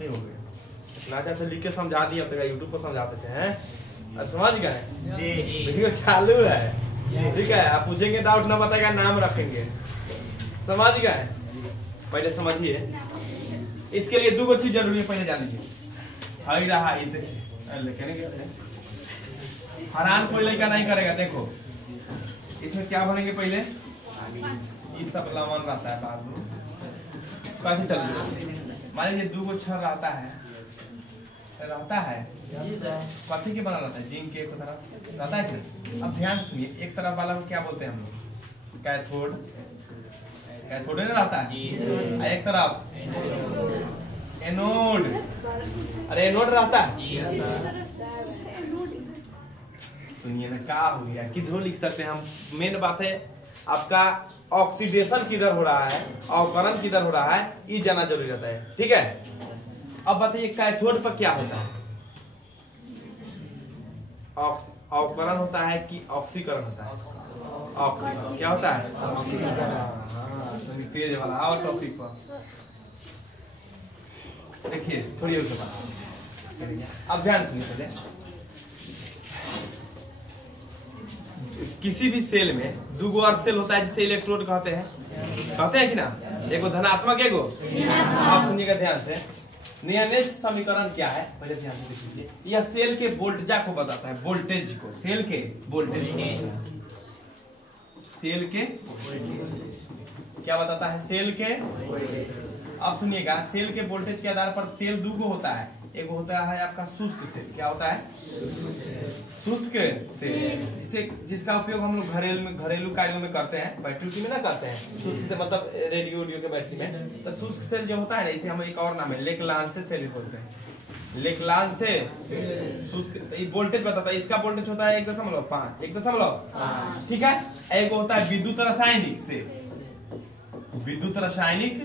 हो गया इतना अच्छा से लिख के समझा दिया। अब तक यूट्यूब पर समझाते थे हैं, समझ गए जी। वीडियो चालू है, ठीक है। आप पूछेंगे डाउट ना बताएगा, नाम रखेंगे, समझ गए। पहले समझिए, इसके लिए दो चीज जरूरी है, पहले जान लीजिए। हाई रहा हरान कोई लड़का नहीं करेगा। देखो इसमें क्या बनेंगे, पहले ये सब लवन रहता है, बाद में कैसे चल रही। मान लीजिए 2 छर रहता है कॉफी के बना रहता है, जिंक के एक तरफ रहता है। अब ध्यान सुनिए, एक तरफ वाला को क्या बोलते हैं हम लोग, कैथोड नहीं रहता है, एक तरफ एनोड। अरे एनोड रहता है, सुनिए ना क्या हो गया, किधर लिख सकते हैं हम। मेन बात है आपका ऑक्सीडेशन किधर हो रहा है, अवकरण किधर हो रहा है, ये जाना जरूरी रहता है, ठीक है। अब बताइए कैथोड पर क्या होता है, अवकरण होता है कि ऑक्सीकरण होता है? ऑक्सीकरण क्या होता है? तेज वाला और टॉपिक पर देखिए थोड़ी और बात। अब ध्यान सुनिए, पहले किसी भी सेल में 2 अर्ध सेल होता है जिसे इलेक्ट्रोड कहते हैं कि ना। एगो धनात्मक, एगो। आप सुनिएगा ध्यान से, नियनेस्ट समीकरण क्या है पहले ध्यान से देखिए। यह सेल के वोल्टेज को बताता है, वोल्टेज को, सेल के वोल्टेज क्या बताता है, सेल के। अब सुनिएगा, सेल के वोल्टेज के आधार पर सेल 2 होता है। एक होता है आपका शुष्क सेल, क्या होता है? शुष्क सेल, जिसका उपयोग हम लोग घरेलू कार्यों में करते हैं, बैटरी में ना करते हैं। शुष्क से मतलब रेडियो के बैटरी में। तो शुष्क सेल जो होता है ना, इसे हम एक और नाम है लेक्लांसे सेल बोलते हैं। लेक्लांसे शुष्क वोल्टेज बताता है, इसका वोल्टेज होता है 1.5, 1.5, ठीक है। एक होता है विद्युत रासायनिक सेल, विद्युत रासायनिक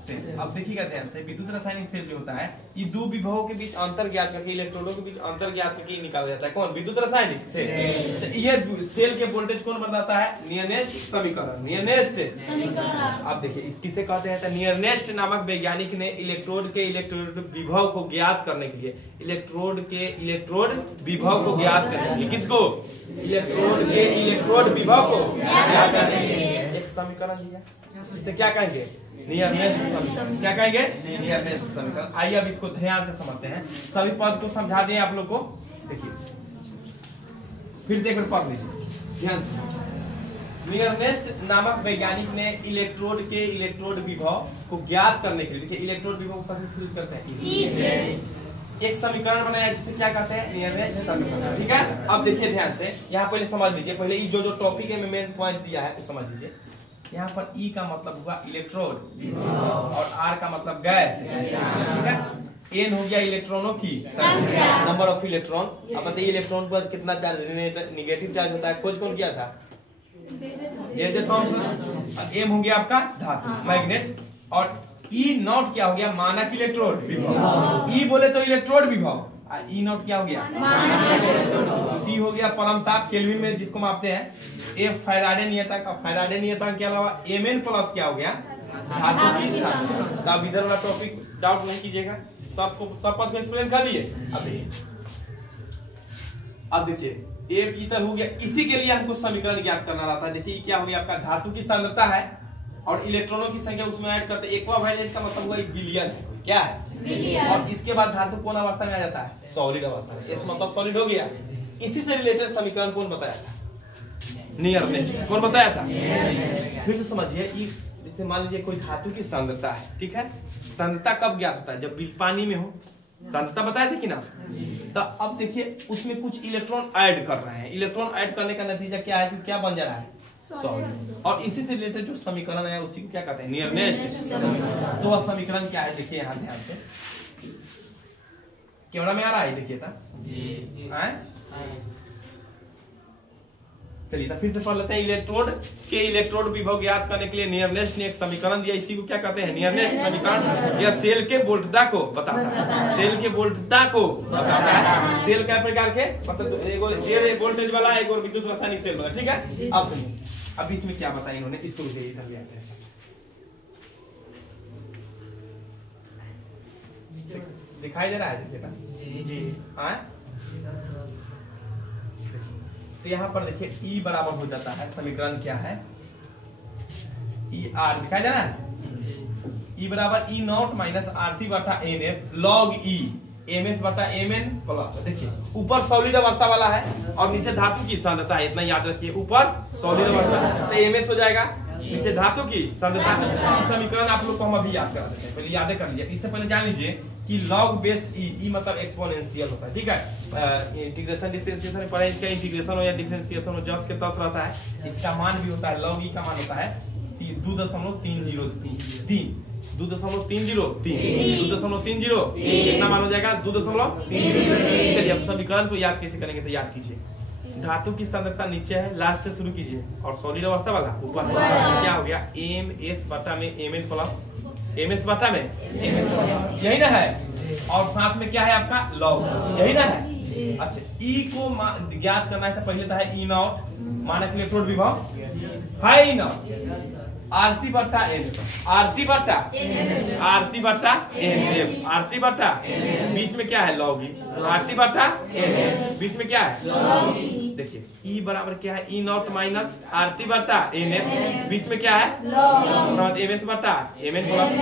सेल। अब देखिएगा ध्यान से, विद्युत रासायनिक सेल जो होता है, ये 2 विभवों के बीच अंतर ज्ञात करके, इलेक्ट्रोडों के बीच अंतर ज्ञात करके निकाला जाता है। कौन? विद्युत रासायनिक सेल। तो ये सेल के वोल्टेज कौन बताता है? नियनेस्ट समीकरण, नियनेस्ट। अब देखिए किसे कहते हैं, नियनेस्ट नामक वैज्ञानिक ने इलेक्ट्रोड के इलेक्ट्रोड विभव को ज्ञात करने के लिए, इलेक्ट्रोड के इलेक्ट्रोड विभव को ज्ञात करने के लिए, किसको? इलेक्ट्रोड के इलेक्ट्रोड विभव को ज्ञात करने के लिए एक समीकरण दिया, इसे क्या कहेंगे? नियनेस्ट समीकरण। क्या कहेंगे? नियनेस्ट समीकरण। आइए अब इसको ध्यान से समझते हैं, सभी पद को समझा दें आप लोग को। देखिए फिर से एक बार पढ़ लीजिए ध्यान से। नियनेस्ट नामक वैज्ञानिक ने इलेक्ट्रोड के इलेक्ट्रोड विभव को ज्ञात करने के लिए, देखिए इलेक्ट्रोड विभव को कैसे शुरू करते हैं, एक समीकरण बनाया जिसे क्या कहते हैं? नियनेस्ट समीकरण, ठीक है। अब देखिए ध्यान से, यहाँ पहले समझ लीजिए, पहले ये जो टॉपिक है में मेन पॉइंट दिया है तो समझ लीजिए। यहाँ पर E का मतलब हुआ इलेक्ट्रोड और R का मतलब गैस, ठीक है। N हो गया इलेक्ट्रॉनों की संख्या, नंबर ऑफ इलेक्ट्रॉन। अब बताइए इलेक्ट्रॉन पर कितना चार्ज, निगेटिव चार्ज होता है, खोज कौन किया था? J Thomson. M हो गया आपका धातु, मैग्नेट। और E नॉट क्या हो गया? मानक इलेक्ट्रोड विभव। E बोले तो इलेक्ट्रोड विभव, E नॉट क्या हो गया? T हो गया परमताप, केल्विन में जिसको मापते हैं। A फैराडे नियतांक, फैराडे नियतांक के अलावा Mn प्लस क्या हो गया? धातु की सांद्रता। अब इधर वाला टॉपिक डाउट नहीं कीजिएगा, सबको सब पद को एक्सप्लेन कर दिए। अब देखिए एक इधर हो गया, इसी के लिए हमको समीकरण ज्ञात करना रहता है। देखिए क्या हो गया आपका? धातु की सांद्रता है और इलेक्ट्रॉनों की संख्या उसमें ऐड करते हैं। एक्वावालेंट का मतलब हुआ बिलियन है, क्या है? बिलियन। और इसके बाद धातु कौन अवस्था में आ जाता है? सॉलिड अवस्था में। इस मतलब सॉलिड हो गया। इसी से रिलेटेड समीकरण कौन बताया था? नियनेस्ट। कौन बताया था? फिर से समझिए, जैसे मान लीजिए कोई धातु की सांद्रता है, ठीक है। सांद्रता कब ज्ञात होता है? जब पानी में हो, सांद्रता बताया था कि ना। तो अब देखिए उसमें कुछ इलेक्ट्रॉन ऐड कर रहे हैं, इलेक्ट्रॉन ऐड करने का नतीजा क्या है कि क्या बन जा रहा है? सॉलिड। और इसी से रिलेटेड जो समीकरण है उसी को क्या कहते हैं? नियनेस्ट। तो वह समीकरण क्या है? देखिए यहाँ ध्यान से, कैमरा में आ रहा है, देखिए था जी। चलिए तो फिर से पढ़ लेते हैं। इलेक्ट्रोड के इलेक्ट्रोड विभव ज्ञात करने के लिए नियनेस्ट ने एक समीकरण दिया, इसी को क्या कहते हैं? नियनेस्ट समीकरण। यह सेल के वोल्टता को बताता है, सेल के वोल्टता को बताता है। सेल क्या प्रकार के, मतलब एगो वोल्टेज वाला, एक और विद्युत रासायनिक सेल वाला, ठीक है। अब अब इसमें क्या बताया इन्होंने, इसको इधर ले आते हैं। दिखाई दे रहा है बेटा? जी। हाँ, तो यहाँ पर देखिए ई बराबर हो जाता है, समीकरण क्या है, ई आर दिखाई दे रहा है, ई बराबर ई नॉट माइनस आर थी बटा N F log E M S बटा एम एन प्लस। देखिए ऊपर सॉलिड अवस्था वाला है और नीचे धातु की सांद्रता है, इतना याद रखिए, ऊपर सॉलिड अवस्था तो एम एस हो जाएगा, नीचे धातु की सांद्रता। इस समीकरण आप लोग को हम अभी याद करा देते हैं, पहले याद कर लीजिए। इससे पहले जान लीजिए कि लॉग बेस ई मतलब एक्सपोनेंशियल होता है, ठीक है। इंटीग्रेशन डिफरेंशिएशन में पढ़े, इसका इंटीग्रेशन हो या डिफरेंशिएशन हो जस के तस रहता है। इसका मान भी होता है, लॉग ई का मान होता है 2.303, 2.303, 2.303 कितना मान हो जाएगा, 2.303। चलिए अब समीकरण को याद कैसे करेंगे, तो याद कीजिए, धातु की सांद्रता नीचे है, लास्ट से शुरू कीजिए, और सॉलिड अवस्था वाला ऊपर। क्या हो गया, एम एस बटा में M N plus M S बटा में एम एस प्लस, यही ना है, और साथ में क्या है आपका लॉग, यही ना है। अच्छा, ई को ज्ञात करना है तो पहले तो है ई नॉट, मानक इलेक्ट्रोड विभव है ई नॉट, आरसी बट्टा एन, आरसी बट्टा आरसी बट्टा एन एफ, आरसी बट्टा बीच में क्या है लॉग ई, आरसी बट्टा एन बीच में क्या है, देखिए ई बराबर क्या है, ई नॉट माइनस आरटी बट्टा एन एफ, बीच में क्या है लॉग, एम एस बट्टा M N plus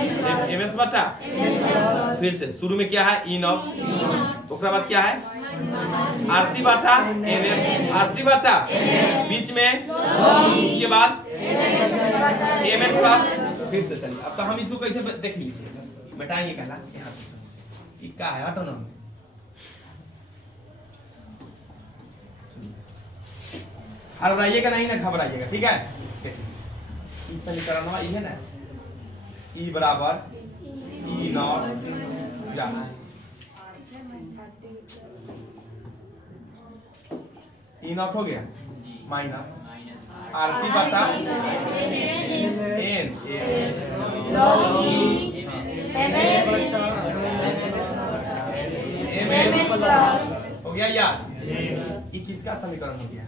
M S बट्टा, फिर से शुरू में क्या है ई नॉट, उसके बाद क्या है आरटी बट्टा एम एफ, आरटी बट्टा बीच में, इसके बाद एम एन प्लस, फिर से चलिए। अब तो हम इसको कैसे देख लीजिए, बताइए कहना यहाँ पे क्या है, ऑटोनॉम हराइएगा नहीं ना, घबराइएगा, ठीक है। इस समीकरण में ये ना ई बराबर ई नॉट ई नॉट हो गया माइनस आरती बटा एन हो गया यार, ये किसका समीकरण हो गया,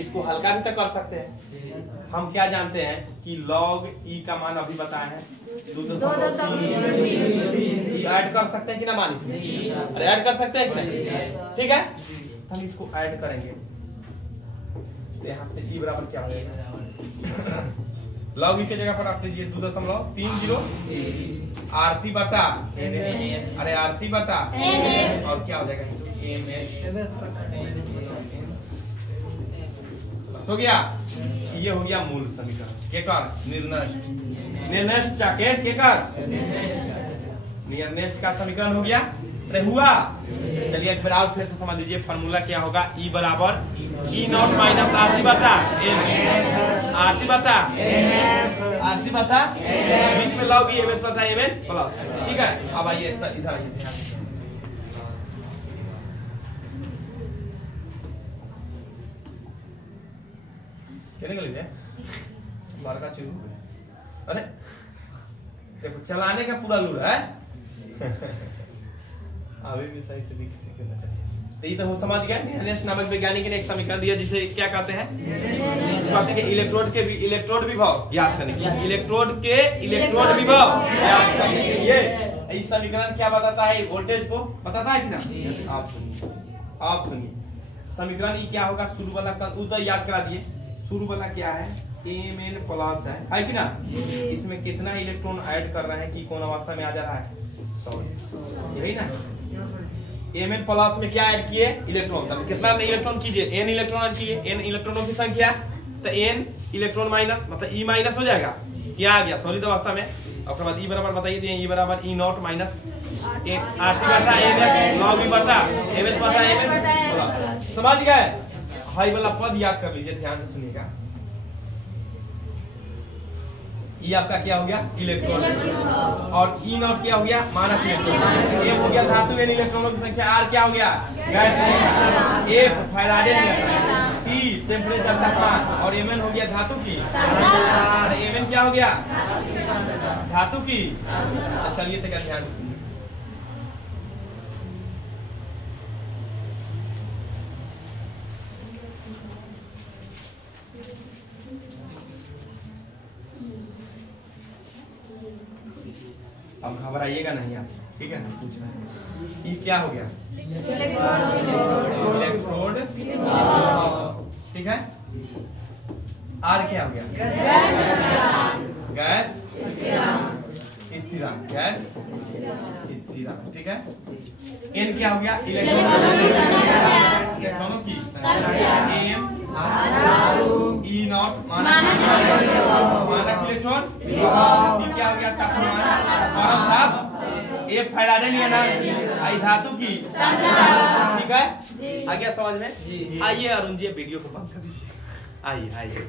इसको हल्का भी तो कर सकते हैं। हम क्या जानते हैं कि log e का मान अभी बताया है, ऐड कर सकते हैं कि ना मान, इसमें अरे ऐड कर सकते हैं कि नहीं, ठीक है। हम इसको ऐड करेंगे तो यहाँ से e बराबर क्या होगा, log e के जगह पर आप लीजिए 2.30 आरती बटा, अरे आरती बटा, और क्या हो जाएगा हो गया, ये हो गया मूल समीकरण, के कर निर्नष्ट, निर्नष्ट चाके के कर निर्नष्ट का समीकरण हो गया, अरे हुआ। चलिए एक बार और फिर से समझ लीजिए, फार्मूला क्या होगा, ई बराबर ई नॉट माइनस आरती बटा एन, आरती बटा आरती बटा बीच में लॉग ई एम एस बटा एम एन प्लस, ठीक है। अब आइए इधर आइए, मार्का चुरू हो गया, अरे देखो चलाने का पूरा लूर है अभी भी सही से सीखना चाहिए। तो ये तो वो समझ गए, निर्नष्ट नामक वैज्ञानिक ने एक समीकरण दिया जिसे क्या कहते हैं, इलेक्ट्रोड के इलेक्ट्रोड विभव ज्ञात करने के लिए, इलेक्ट्रोड के इलेक्ट्रोड विभव ज्ञात करने के लिए इस समीकरण क्या बताता है, वोल्टेज को बताता है कि ना। आप सुनिए समीकरण ये क्या होगा, शुरू वाला तो याद करा दिए, शुरू वाला क्या है एम एन प्लस है कि ना, इसमें कितना इलेक्ट्रॉन ऐड कर रहे हैं कि कौन अवस्था में आ जा रहा है, 100, यही ना। एम एन प्लस में क्या ऐड किए इलेक्ट्रॉन, तब कितना इलेक्ट्रॉन कीजिए, एन इलेक्ट्रॉन ऐड किए, एन इलेक्ट्रॉनों की संख्या, तो एन इलेक्ट्रॉन माइनस मतलब ई माइनस हो जाएगा, क्या आ गया सॉलिड अवस्था में। और बाद ई बराबर बताइए, ई बराबर ई नॉट माइनस आरटी बटा एम एन लॉग ई बटा एम एस बटा एम एन, समझ गए। हाई वाला पद याद कर लीजिए, ध्यान से सुनिएगा। ये आपका क्या हो गया इलेक्ट्रॉन, और ई नॉट क्या हो गया मानक इलेक्ट्रॉन, एम हो गया धातु एन इलेक्ट्रॉनों की संख्या, आर क्या हो गया गैस, एफ फैराडे नियम, टी टेम्परेचर तापमान, और एम एन हो गया धातु की, और एम एन क्या हो गया धातु की। चलिए तो क्या ध्यान सुनिए, अब घबराइएगा नहीं आप, ठीक है, हम पूछ रहे हैं ये क्या हो गया, इलेक्ट्रोड, ठीक है। आर क्या हो गया, गैस स्थिरांक, गैस स्थिरांक, ठीक है। एन क्या हो गया, इलेक्ट्रॉनों की एम ई नॉट मानक इलेक्ट्रॉन, क्या हो गया, तापमान, परम ताप, एक फैराडे नहीं है ना, आई धातु की, ठीक है। आ गया समझ में। आइए अरुण जी वीडियो को बंद कर दीजिए, आइए आइए।